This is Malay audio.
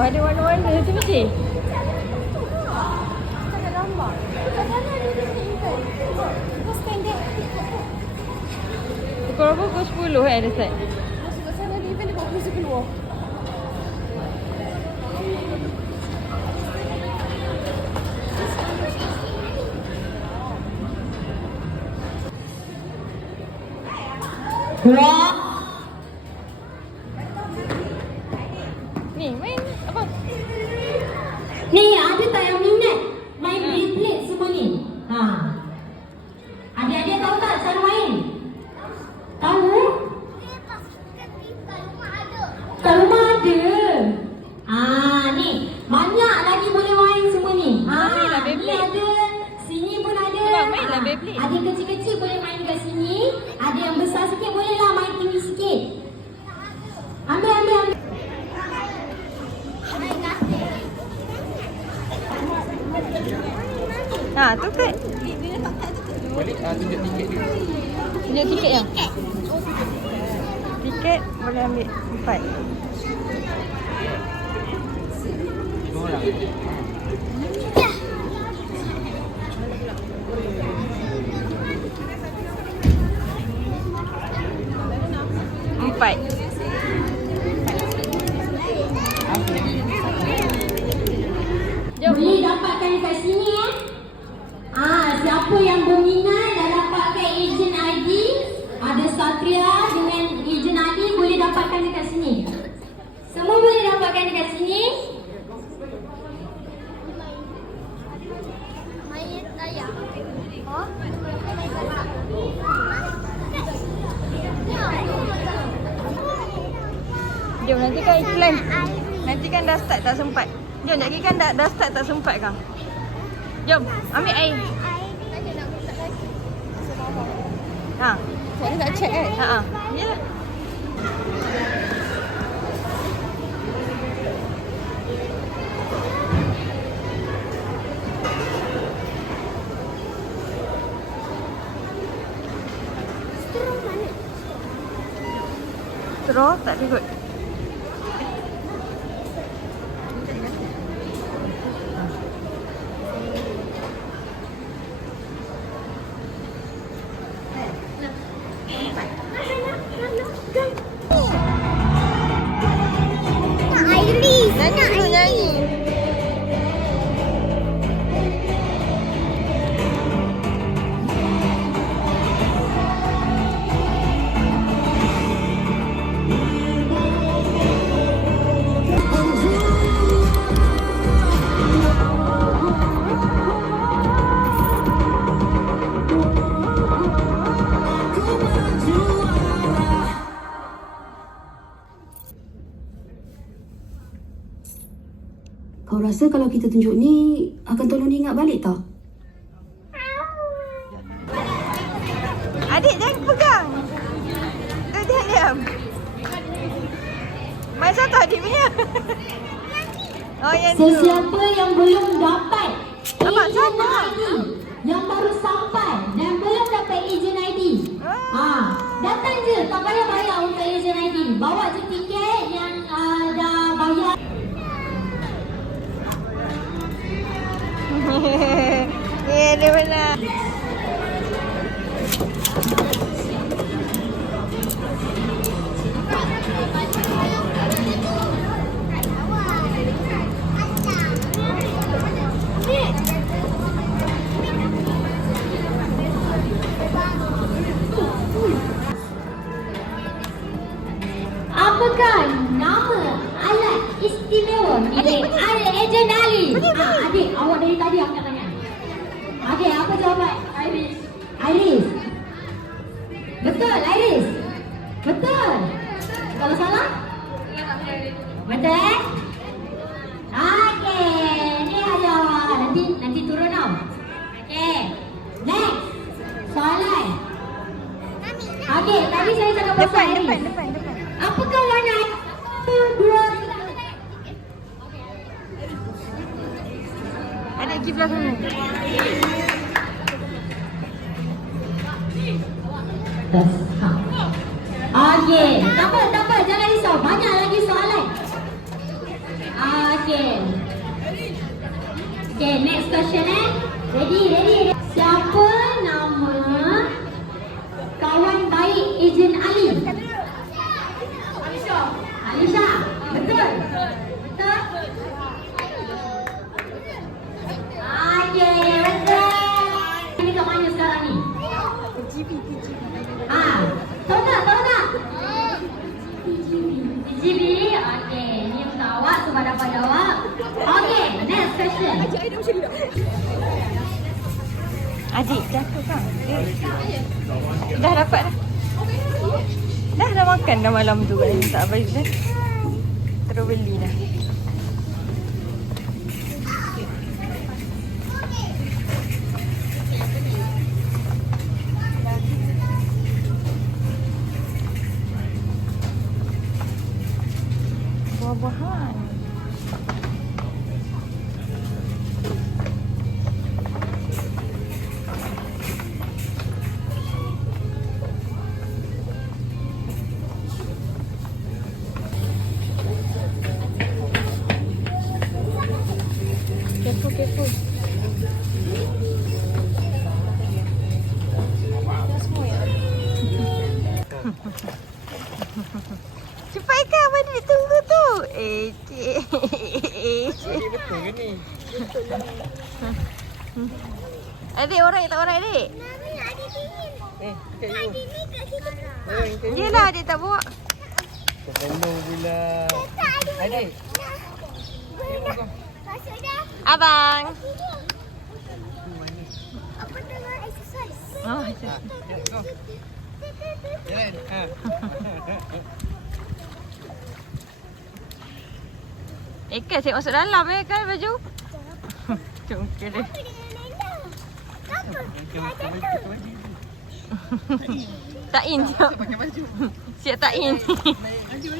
ada warna-warna macam-macam. Tak ada gambar. Kat sana ada design kan? Kau standard. Pukul berapa? Pukul 10 ada start. Masuk kat sana ada event dia bawa muzik keluar. Ni, main apa? Ni ada tak yang minat main Beyblade semua ni? Ha. Adik-adik tahu tak cara main? Tahu? Kat rumah ada. Ni banyak lagi boleh main semua ni. Mainlah Ni Beyblade. ada, sini pun ada. Sebab mainlah Beyblade. Adik kecil-kecil boleh main kat sini. Ada yang besar sikit boleh lah main tinggi sikit. Ambil. Tu kan. Balik tunjuk tiket dia. Tunjuk tiket yang. Tiket boleh ambil 4. 5 orang. Empat. Jom. Boleh dapatkan kat sini siapa yang berminat dah dapatkan ejen ID, ada Satria dengan ejen ID boleh dapatkan dekat sini. Semua boleh dapatkan dekat sini. Main layar. Jom nanti kan iklan. Nanti kan dah start tak sempat. Jom lagi kan dah start tak sempat kan. Jom ambil air. Sebab dia nak check kan? Ya. Straw tak ada kot. Nyanyi dulu, nyanyi. Kau rasa kalau kita tunjuk ni akan tolong dia ingat balik tak? Adik jangan pegang. Diam. Main satu adik punya. Oh yang tu. Sesiapa yang belum dapat Abang, ejen sama. ID, yang baru sampai dan belum dapat ejen ID, datang je, tak payah bayar untuk ejen ID. Bawa je tiket yang dah bayar. Dia benar. Apakah nama alat istimewa milik ejen Ali? Adik, awak dari tadi angkat tangan. Adik, apa jawapan? Iris. Betul, Iris. Betul. Kalau salah? Betul. Okey, ni ayo. Nanti turun tau. Okey. Next. Soalan. Okey, tadi saya cakap pasal Iris. Depan. Apakah warna dua? Adik pergi belah sana. Okey, tak apa, jangan risau. Banyak lagi soalan. Okay, next question Ready? Siapa nama kawan baik Ejen Ali? Alisha. Betul? Okay, betul. Ini kat mana sekarang ni? Tahu tak? PGB. Okay, ni untuk awak sebab dapat jawab. Okay, next question. Adik, jatuh kan? Dah dapat dah. Dah makan dah malam tu kan? Tak apa dah. Terus beli dah. Buah-buahan. Careful. Cepat kan mana dia tunggu tu. Cik. Betul ke ni? Adik orang tak orang adik. Mami, adik dingin. Dekat you. Adik ni kat situ. Dekat you. Yelah adik tak bawa. Terlalu pula. Tak, adik. Adik. Masuk dah. Abang. Apa tengah exercise? Oh, Go. Jalan. Kan saya masuk dalam kan baju. Cungkir dia. Apa dengan Nenda? Apa? Tak in siap. Pakai baju. Siap tak in. Baju.